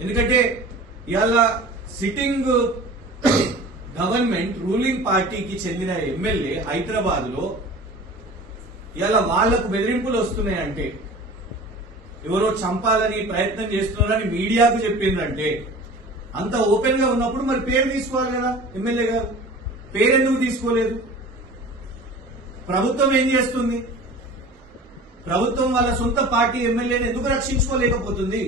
ఎందుకంటే ఇవాళ sitting government ruling పార్టీకి చెందిన ఎమ్మెల్యే హైదరాబాద్ లో ఇవాళ వాళ్లకు బెదిరింపులు వస్తున్నాయంటే, ఎవరో చంపాలని ప్రయత్నం చేస్తున్నారని మీడియాకు చెప్పిందంటే, అంత ఓపెన్ గా ఉన్నప్పుడు మరి పేరు తీసుకోవాలి కదా ఎమ్మెల్యే గారు. పేరెందుకు తీసుకోలేదు? ప్రభుత్వం ఏం చేస్తుంది? ప్రభుత్వం వాళ్ళ సొంత పార్టీ ఎమ్మెల్యేని ఎందుకు రక్షించుకోలేకపోతుంది?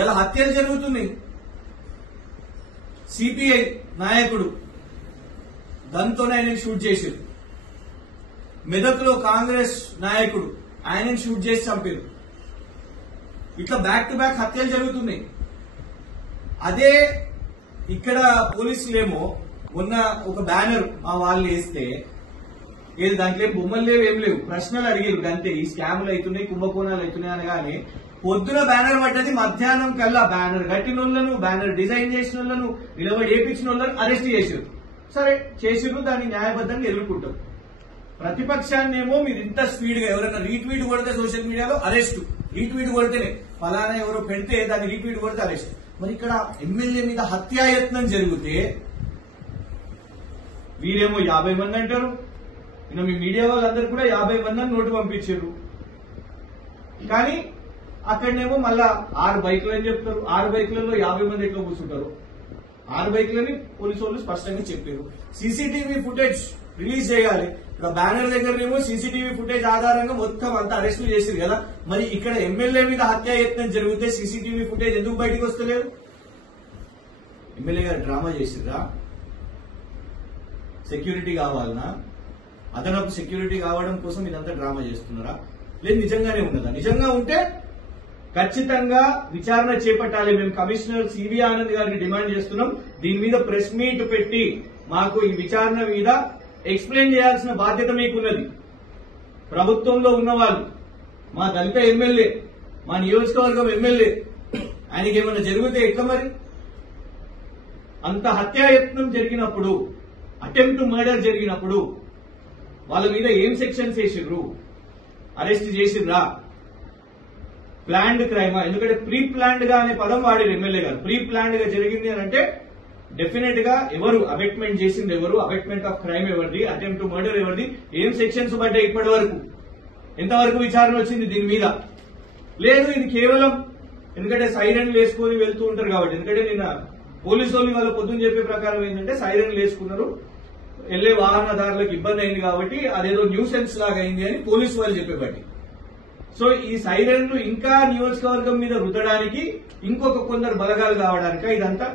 ఇలా హత్యలు జరుగుతున్నాయి. సిపిఐ నాయకుడు గన్తోనే ఆయనని షూట్ చేశారు. మెదక్లో కాంగ్రెస్ నాయకుడు ఆయనని షూట్ చేసి చంపారు. ఇట్లా బ్యాక్ టు బ్యాక్ హత్యలు జరుగుతున్నాయి. అదే ఇక్కడ పోలీసులేమో మొన్న ఒక బ్యానర్ మా వాళ్ళు వేస్తే, ఏది దాంట్లో బొమ్మలు లేవు ఏం లేవు, ప్రశ్నలు అడిగారు అంతే. ఈ స్కాములు అవుతున్నాయి, కుంభకోణాలు అవుతున్నాయి అనగానే పొద్దున బ్యానర్ పడ్డది, మధ్యాహ్నం కల్లా బ్యానర్ కట్టిన వాళ్ళను, బ్యానర్ డిజైన్ చేసిన వాళ్ళను, నిలబడి ఏపించిన వాళ్ళను అరెస్ట్ చేశారు. సరే చేసిరు, దాన్ని న్యాయబద్ధంగా ఎదుర్కొంటాం. ప్రతిపక్షాన్నేమో మీరు ఇంత స్పీడ్ గా ఎవరైనా రీట్వీట్ కొడితే సోషల్ మీడియాలో అరెస్ట్, రీట్వీట్ కొడితేనే ఫలానా ఎవరో పెడితే దాన్ని రీట్వీట్ కొడితే అరెస్ట్. మరి ఇక్కడ ఎమ్మెల్యే మీద హత్యాయత్నం జరిగితే వీరేమో 50 మంది అంటారు. మీ మీడియా వాళ్ళందరూ కూడా 50 మంది నోటు పంపించారు. కానీ అక్కడనేమో మళ్ళా 6 బైకులు అని చెప్తారు. 6 బైకులలో 50 మంది ఎట్లా కూర్చుంటారు? 6 బైకులని పోలీసు వాళ్ళు స్పష్టంగా చెప్పారు. సీసీటీవీ ఫుటేజ్ రిలీజ్ చేయాలి. ఇక్కడ బ్యానర్ దగ్గరనేమో సీసీటీవీ ఫుటేజ్ ఆధారంగా మొత్తం అంతా అరెస్టులు చేశారు కదా. మరి ఇక్కడ ఎమ్మెల్యే మీద హత్యాయత్నం జరిగితే సీసీటీవీ ఫుటేజ్ ఎందుకు బయటకు వస్తలేదు? ఎమ్మెల్యే గారు డ్రామా చేసిర్రా? సెక్యూరిటీ కావాలనా? అదనపు సెక్యూరిటీ కావడం కోసం ఇదంతా డ్రామా చేస్తున్నారా? లేదు నిజంగానే ఉన్నదా? నిజంగా ఉంటే ఖచ్చితంగా విచారణ చేపట్టాలి. మేము కమిషనర్ సివి ఆనంద్ గారిని డిమాండ్ చేస్తున్నాం. దీని మీద ప్రెస్ మీట్ పెట్టి మాకు ఈ విచారణ మీద ఎక్స్ప్లెయిన్ చేయాల్సిన బాధ్యత మీకున్నది. ప్రభుత్వంలో ఉన్నవాళ్ళు, మా దళిత ఎమ్మెల్యే, మా నియోజకవర్గం ఎమ్మెల్యే, ఆయనకి ఏమైనా జరిగితే ఎట్లా మరి? అంత హత్యాయత్నం జరిగినప్పుడు, అటెంప్ట్ టు మర్డర్ జరిగినప్పుడు వాళ్ళ మీద ఏం సెక్షన్స్ వేసిర్రు? అరెస్ట్ చేసిర్రా? ప్లాన్డ్ క్రైమా? ఎందుకంటే ప్రీ ప్లాన్డ్ గా అనే పదం వాడారు ఎమ్మెల్యే గారు. ప్రీ ప్లాన్డ్ గా జరిగింది అని అంటే డెఫినెట్ గా ఎవరు అబెట్మెంట్ చేసింది, ఎవరు అబెట్మెంట్ ఆఫ్ క్రైమ్ ఎవరిది, అటెంప్ట్ టు మర్డర్ ఎవరిది, ఏం సెక్షన్స్ పడ్డాయి ఇప్పటి వరకు, ఎంతవరకు విచారణ వచ్చింది దీని మీద? లేదు, ఇది కేవలం ఎందుకంటే సైరన్లు వేసుకొని వెళ్తూ ఉంటారు కాబట్టి. ఎందుకంటే నిన్న పోలీసు వాళ్ళు వాళ్ళ పొద్దున్న చెప్పే ప్రకారం ఏంటంటే సైరన్లు వేసుకున్నారు, వెళ్లే వాహనదారులకు ఇబ్బంది అయింది కాబట్టి అదేదో న్యూసెన్స్ లాగా అయింది అని పోలీసు వాళ్ళు చెప్పేబట్టి. సో ఈ సైరన్లు ఇంకా నియోజకవర్గం మీద రుద్దడానికి, ఇంకొక కొందరు బలగాలు కావడానిక ఇదంతా?